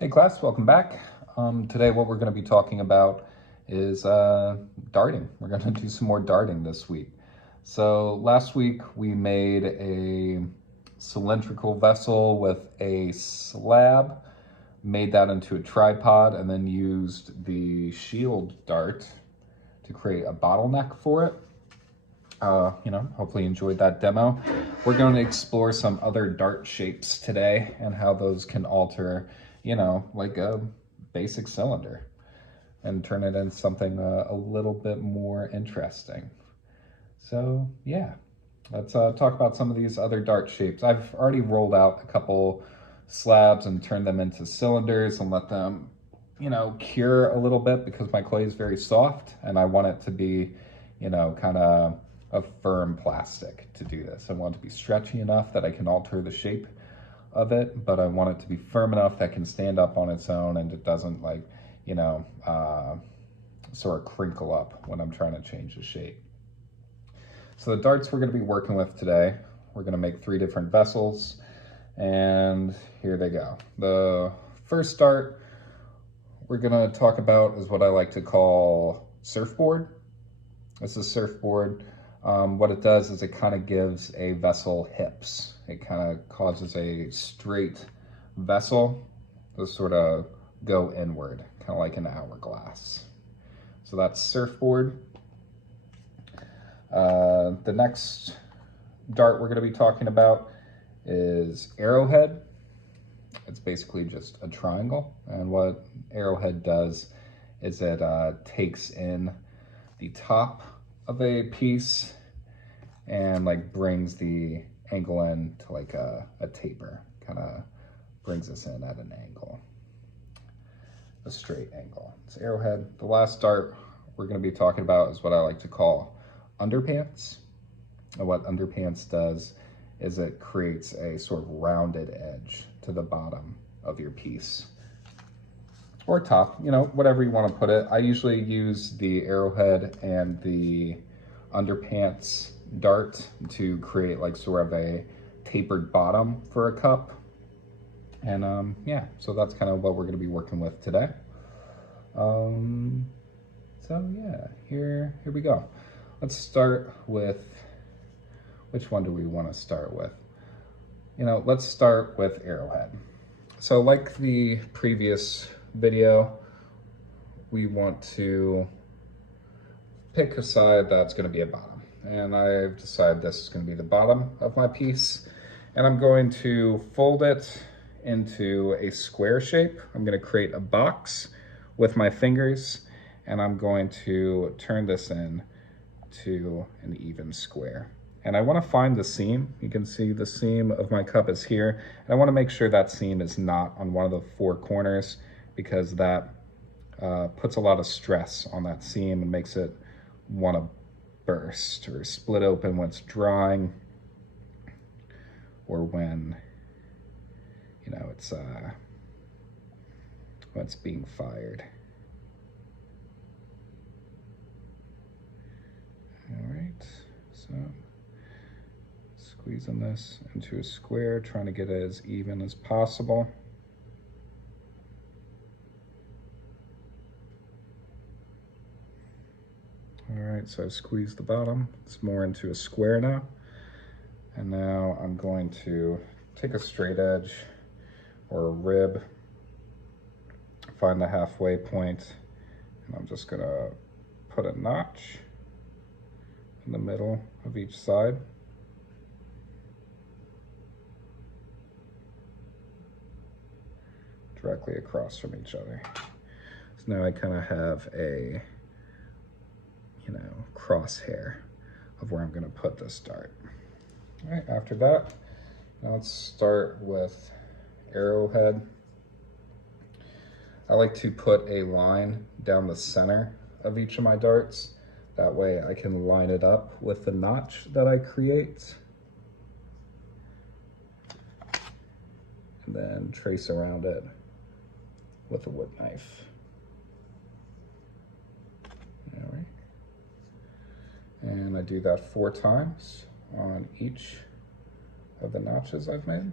Hey class, welcome back. Today what we're going to be talking about is darting. We're going to do some more darting this week. So last week we made a cylindrical vessel with a slab, made that into a tripod, and then used the shield dart to create a bottleneck for it. Hopefully you enjoyed that demo. We're going to explore some other dart shapes today and how those can alter, like a basic cylinder and turn it into something a little bit more interesting. So yeah, let's talk about some of these other dart shapes. I've already rolled out a couple slabs and turned them into cylinders and let them, cure a little bit because my clay is very soft and I want it to be, kind of a firm plastic to do this. I want it to be stretchy enough that I can alter the shape of it, but I want it to be firm enough that can stand up on its own and it doesn't sort of crinkle up when I'm trying to change the shape. So the darts we're going to be working with today, we're going to make 3 different vessels, and here they go. The first dart we're going to talk about is what I like to call surfboard. This is surfboard. What it does is it kind of gives a vessel hips. It kind of causes a straight vessel to sort of go inward, kind of like an hourglass. So that's surfboard. The next dart we're going to be talking about is Arrowhead. It's basically just a triangle, and what Arrowhead does is it takes in the top of a piece and like brings the angle in to like a taper, kind of brings us in at an angle, a straight angle. It's Arrowhead. The last dart we're going to be talking about is what I like to call Underpants. And what Underpants does is it creates a sort of rounded edge to the bottom of your piece. Or top, whatever you want to put it. I usually use the Arrowhead and the Underpants dart to create like sort of a tapered bottom for a cup. And yeah, so that's kind of what we're going to be working with today. So yeah, here we go. Let's start with, which one do we want to start with? Let's start with Arrowhead. So like the previous video, we want to pick a side that's going to be a bottom. And I've decided this is going to be the bottom of my piece. And I'm going to fold it into a square shape. I'm going to create a box with my fingers, and I'm going to turn this in to an even square. And I want to find the seam. You can see the seam of my cup is here. And I want to make sure that seam is not on one of the 4 corners, because that puts a lot of stress on that seam and makes it want to burst or split open when it's drying, or when it's being fired. All right, so squeezing this into a square, trying to get it as even as possible. All right, so I've squeezed the bottom. It's more into a square now. And now I'm going to take a straight edge or a rib, find the halfway point, and I'm just gonna put a notch in the middle of each side. Directly across from each other. So now I kind of have a, crosshair of where I'm gonna put this dart. All right, after that, now let's start with Arrowhead. I like to put a line down the center of each of my darts. That way I can line it up with the notch that I create. And then trace around it with a wood knife. All right. And I do that 4 times on each of the notches I've made.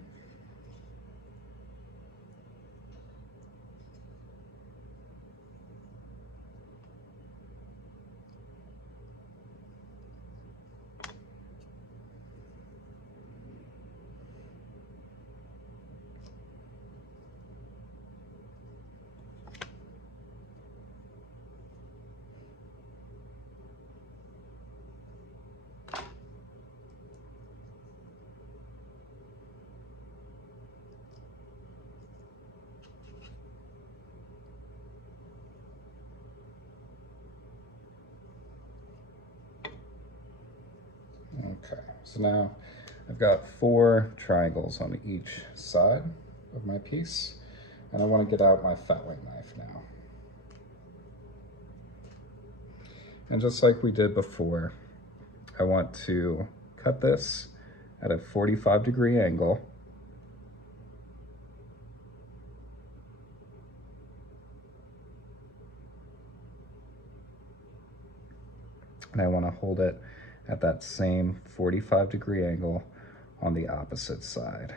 Okay, so now I've got 4 triangles on each side of my piece, and I want to get out my fat-wing knife now. And just like we did before, I want to cut this at a 45-degree angle. And I want to hold it at that same 45-degree angle on the opposite side.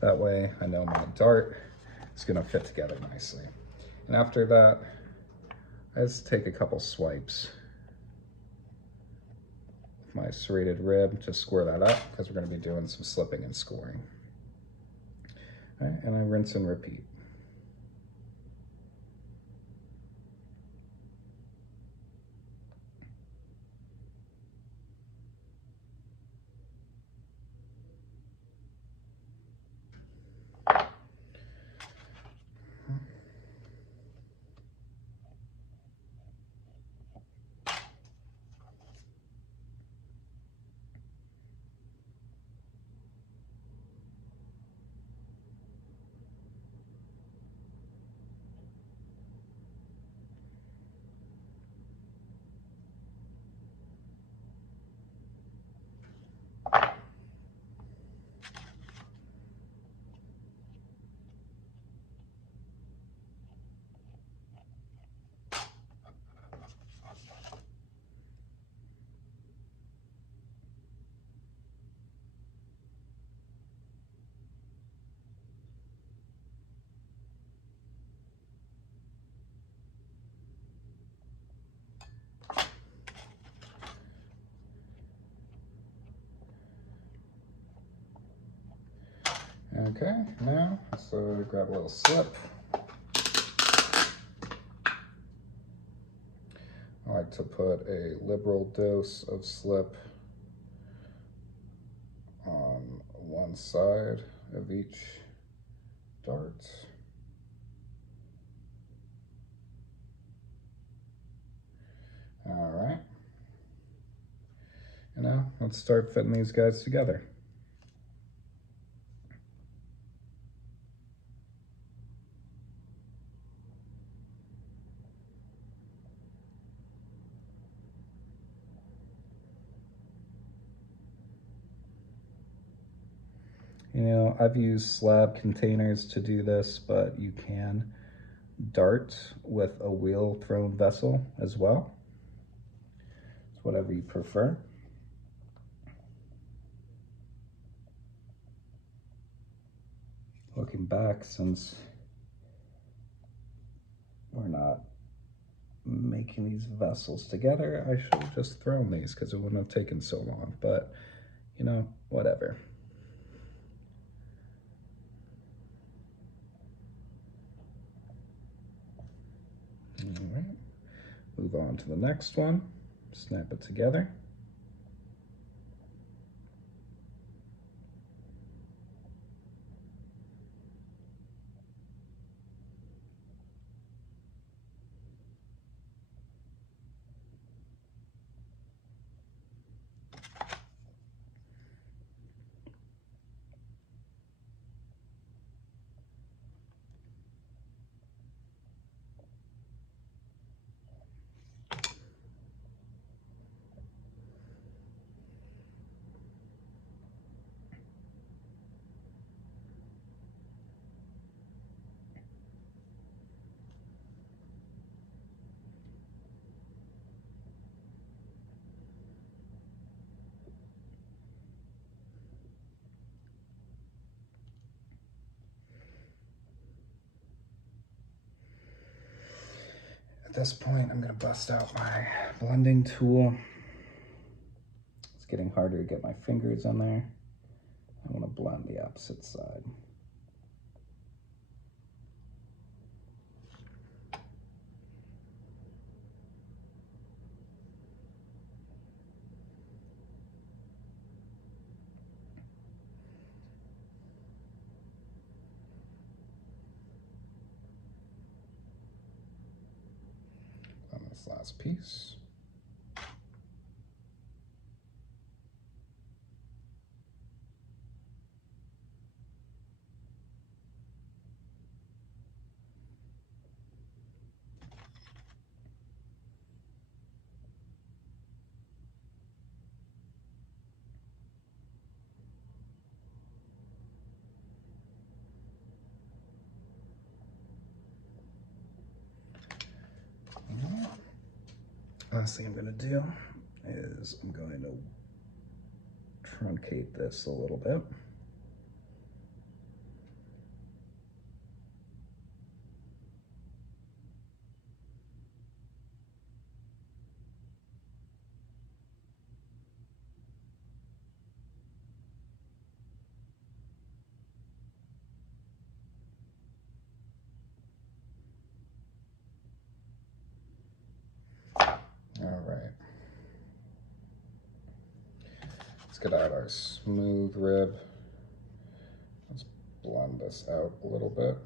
That way I know my dart is going to fit together nicely. And after that, I just take a couple swipes with my serrated rib to square that up, because we're going to be doing some slipping and scoring. All right, and I rinse and repeat. Okay, now so grab a little slip. I like to put a liberal dose of slip on one side of each dart. All right. And now let's start fitting these guys together. You know, I've used slab containers to do this, but you can dart with a wheel thrown vessel as well. It's whatever you prefer. Looking back, since we're not making these vessels together, I should have just thrown these because it wouldn't have taken so long, but you know, whatever. All right, move on to the next one, snap it together. At this point, I'm gonna bust out my blending tool. It's getting harder to get my fingers on there. I wanna blend the opposite side. On this this last piece. Last thing I'm going to do is I'm going to truncate this a little bit. All right. Let's get out our smooth rib. Let's blend this out a little bit.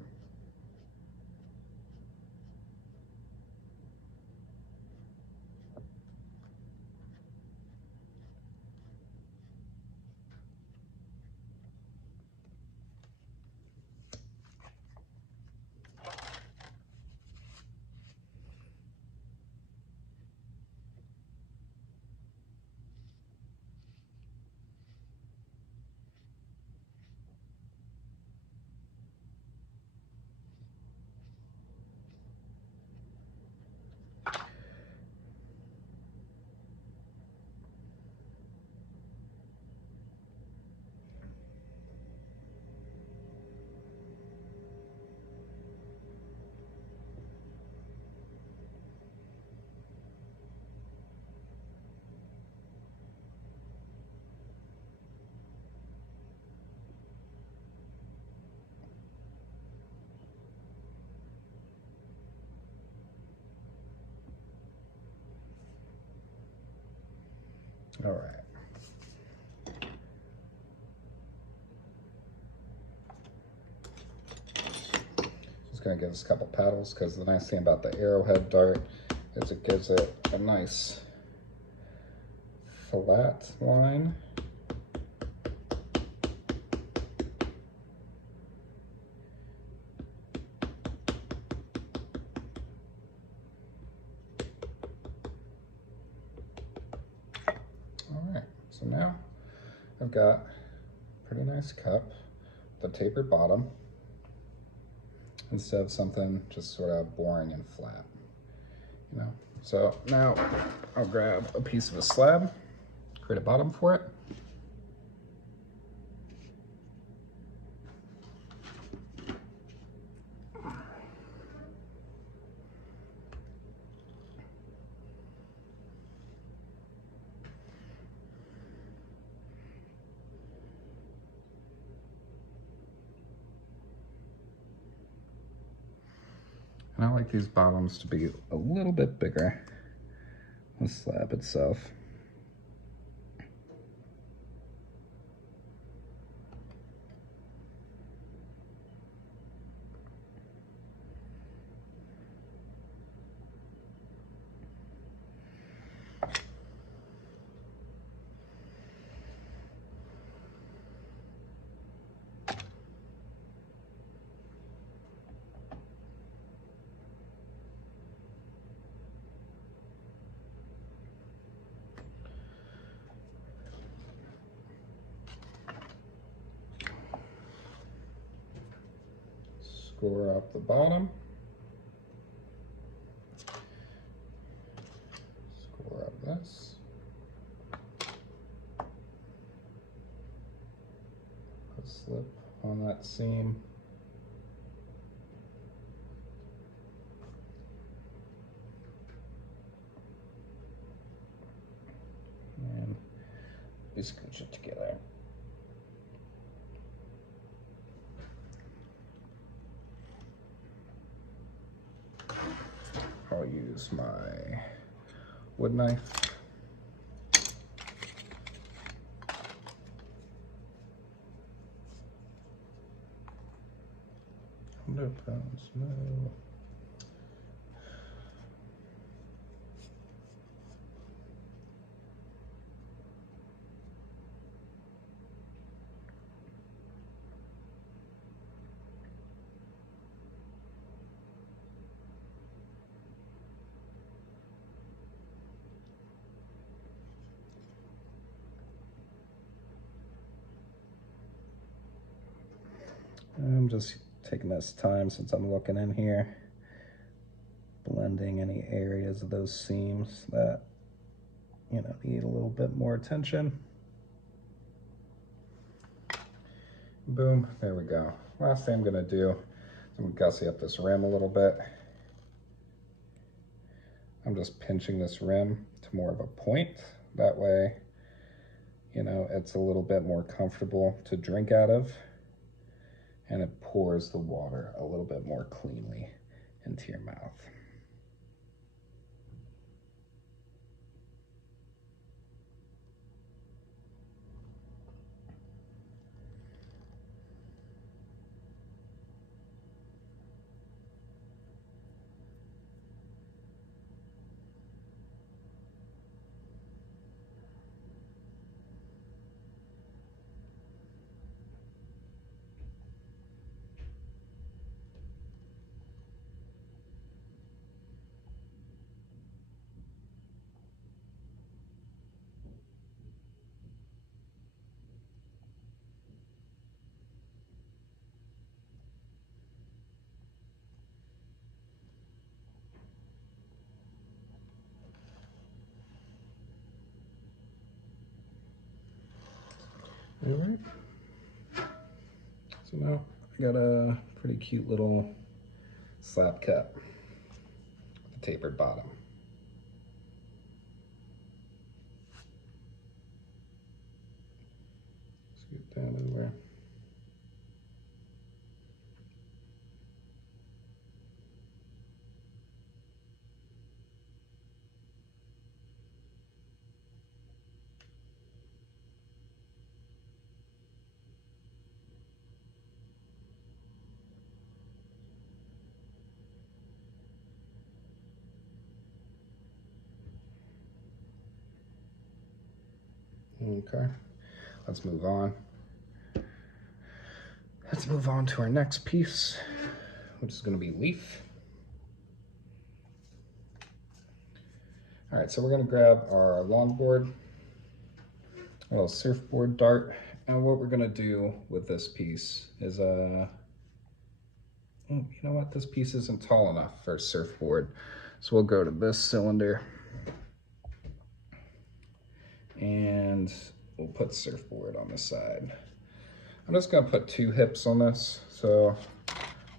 All right. Just gonna give this a couple petals because the nice thing about the Arrowhead dart is it gives it a nice flat line. All right, so now I've got a pretty nice cup with a tapered bottom instead of something just sort of boring and flat, you know. So now I'll grab a piece of a slab, create a bottom for it. And I like these bottoms to be a little bit bigger than the slab itself. Score up the bottom. Score up this. Put a slip on that seam. And we scooch it together. I'll use my wood knife. Underpants, no. I'm just taking this time since I'm looking in here, blending any areas of those seams that, you know, need a little bit more attention. Boom, there we go. Last thing I'm gonna do is I'm gonna gussy up this rim a little bit. I'm just pinching this rim to more of a point. That way, you know, it's a little bit more comfortable to drink out of, and it pours the water a little bit more cleanly into your mouth. All right. So now I got a pretty cute little slab cut with a tapered bottom. Scoot that over. Okay, let's move on. Let's move on to our next piece, which is going to be leaf. All right, so we're going to grab our longboard, a little surfboard dart, and what we're going to do with this piece is, you know what, this piece isn't tall enough for a surfboard, so we'll go to this cylinder, and we'll put surfboard on the side. I'm just going to put 2 hips on this, so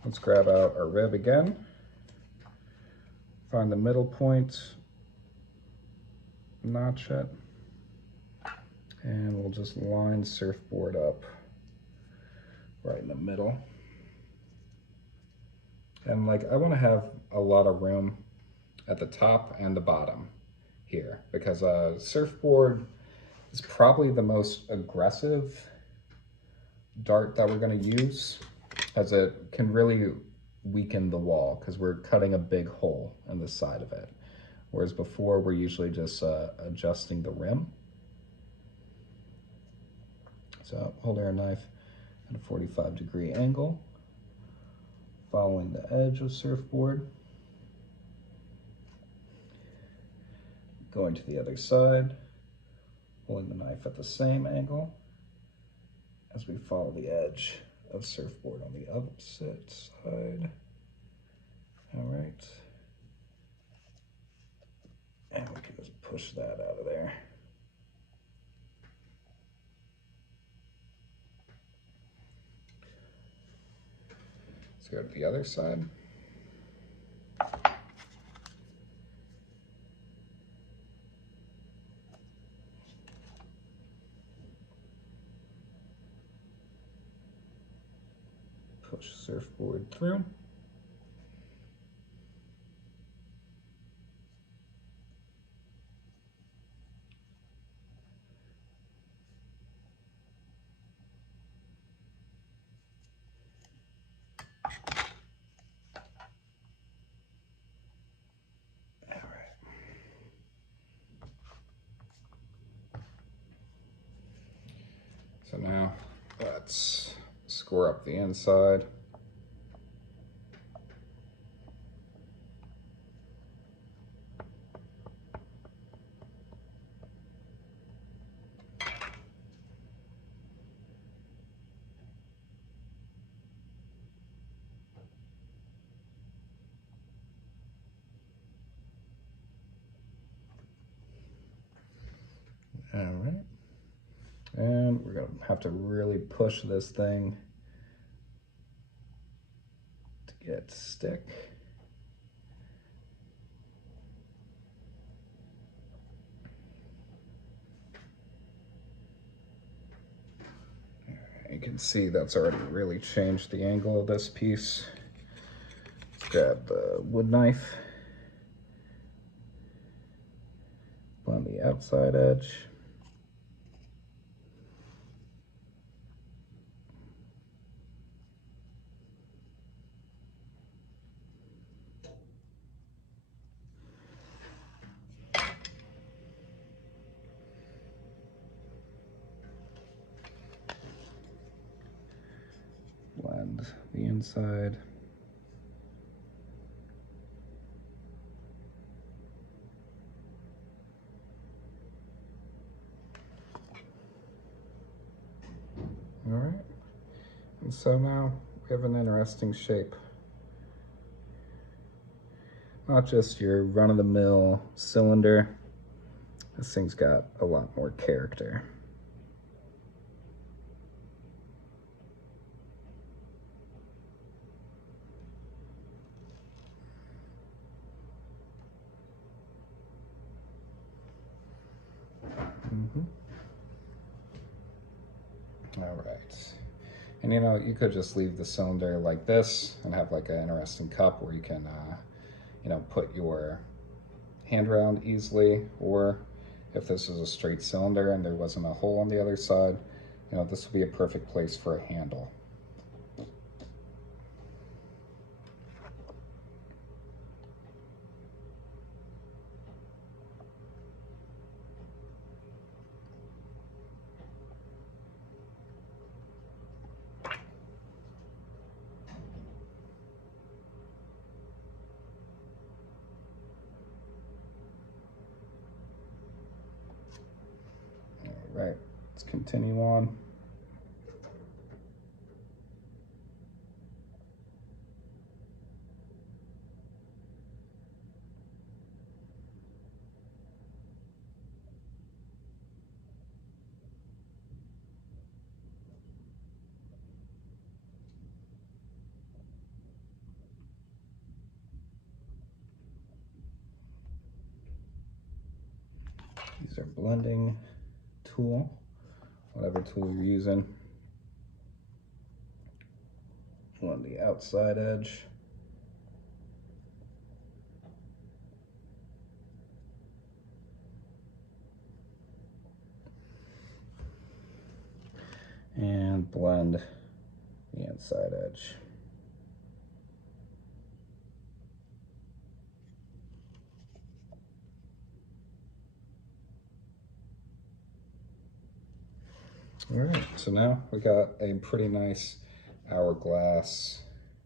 let's grab out our rib again, find the middle point, notch it, and we'll just line surfboard up right in the middle. And like, I want to have a lot of room at the top and the bottom here, because surfboard is probably the most aggressive dart that we're going to use, as it can really weaken the wall because we're cutting a big hole in the side of it, whereas before we're usually just adjusting the rim. So holding our knife at a 45-degree angle, following the edge of surfboard, going to the other side, holding the knife at the same angle as we follow the edge of surfboard on the opposite side. All right. And we can just push that out of there. Let's go to the other side. Push surfboard through. So now let's score up the inside. All right. And we're gonna have to really push this thing to get it to stick. You can see that's already really changed the angle of this piece. Let's grab the wood knife, blend the outside edge. Blend the inside. All right, and so now we have an interesting shape. Not just your run-of-the-mill cylinder. This thing's got a lot more character. All right. And you know, you could just leave the cylinder like this and have like an interesting cup where you can, you know, put your hand around easily. Or if this is a straight cylinder and there wasn't a hole on the other side, you know, this would be a perfect place for a handle. All right, let's continue on. These are blending tool, whatever tool you're using. On the outside edge. And blend the inside edge. All right, so now we got a pretty nice hourglass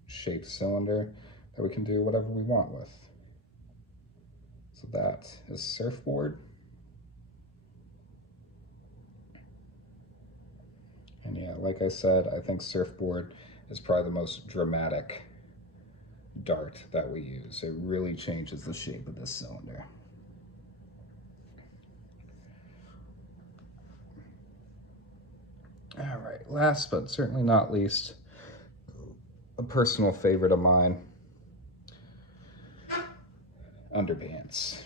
shaped cylinder that we can do whatever we want with. So that is Surfboard. And yeah, like I said, I think Surfboard is probably the most dramatic dart that we use. It really changes the shape of this cylinder. All right, last but certainly not least, a personal favorite of mine, Underpants.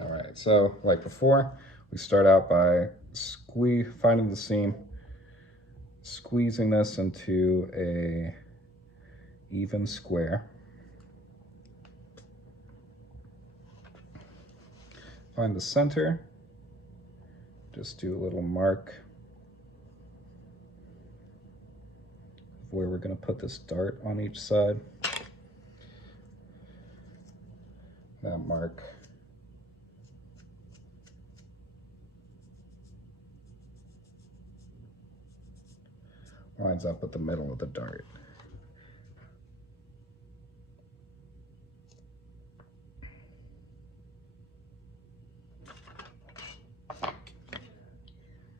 All right, so like before, we start out by finding the seam, squeezing this into a even square. Find the center, just do a little mark of where we're going to put this dart on each side. That mark lines up with the middle of the dart.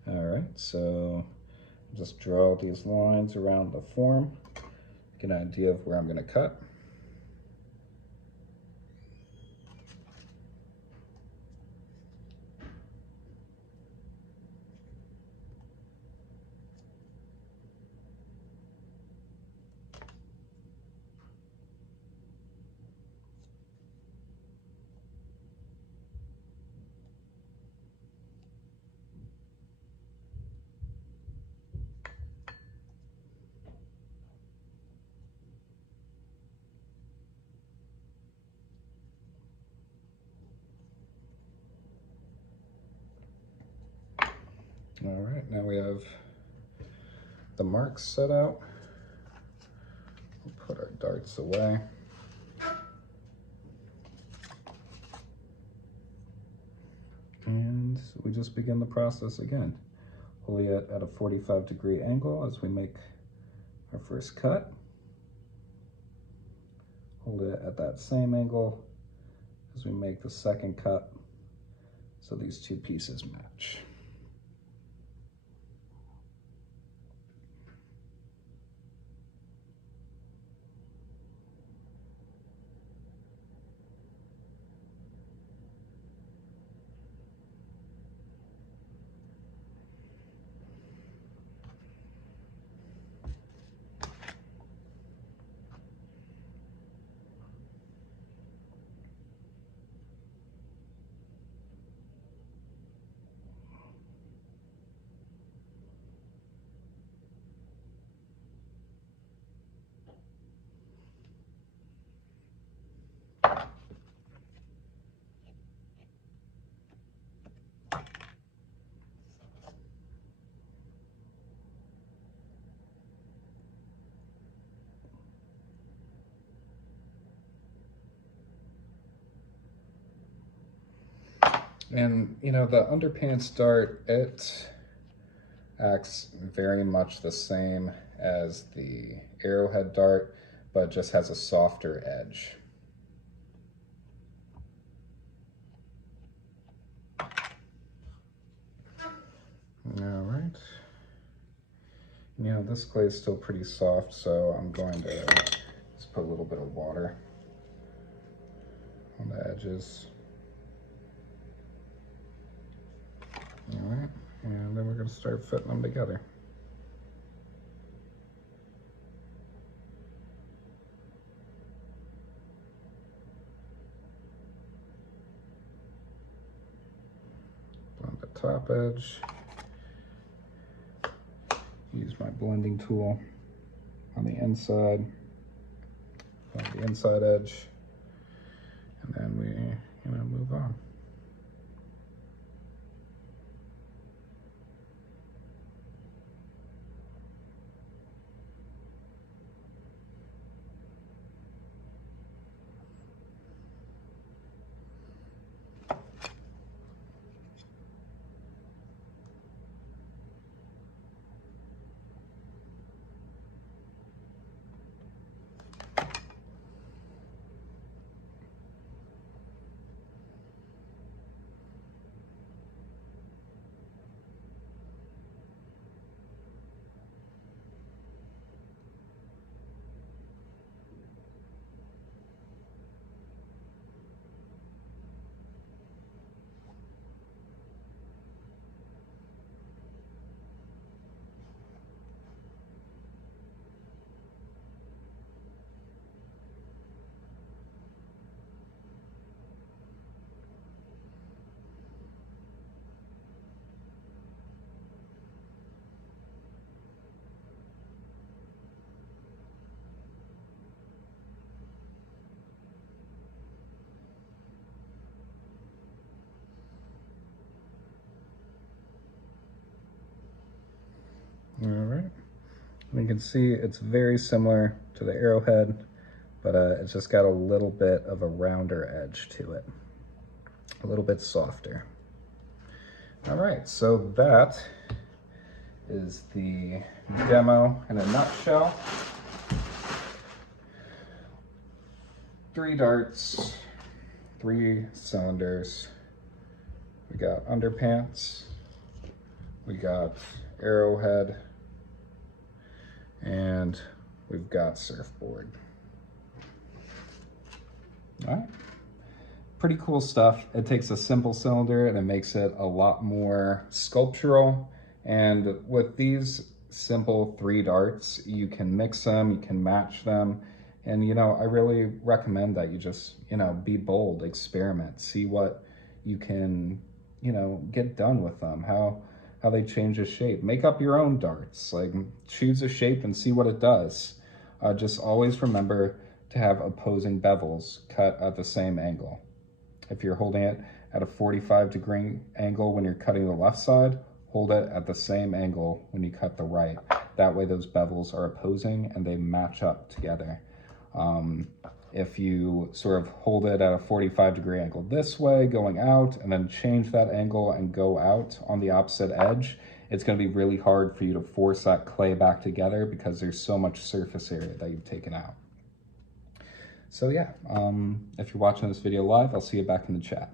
All right, so just draw these lines around the form, get an idea of where I'm going to cut. All right, now we have the marks set out. We'll put our darts away. And we just begin the process again. Hold it at a 45-degree angle as we make our first cut. Hold it at that same angle as we make the second cut, so these two pieces match. And you know, the Underpants Dart, it acts very much the same as the Arrowhead Dart, but just has a softer edge. All right. You know, this clay is still pretty soft, so I'm going to just put a little bit of water on the edges. All right, and then we're going to start fitting them together. On the top edge, use my blending tool on the inside, on the inside edge, and then we move on. All right, and you can see it's very similar to the Arrowhead, but it's just got a little bit of a rounder edge to it, a little bit softer. All right, so that is the demo in a nutshell. 3 darts, 3 cylinders. We got Underpants, we got Arrowhead, and we've got Surfboard. All right, pretty cool stuff. It takes a simple cylinder and it makes it a lot more sculptural. And with these simple 3 darts, you can mix them, you can match them. And you know, I really recommend that you just, be bold, experiment, see what you can, get done with them, how they change the shape. Make up your own darts, like choose a shape and see what it does. Just always remember to have opposing bevels cut at the same angle. If you're holding it at a 45-degree angle when you're cutting the left side, hold it at the same angle when you cut the right. That way those bevels are opposing and they match up together. If you sort of hold it at a 45-degree angle this way going out and then change that angle and go out on the opposite edge, it's going to be really hard for you to force that clay back together because there's so much surface area that you've taken out. So yeah, if you're watching this video live, I'll see you back in the chat.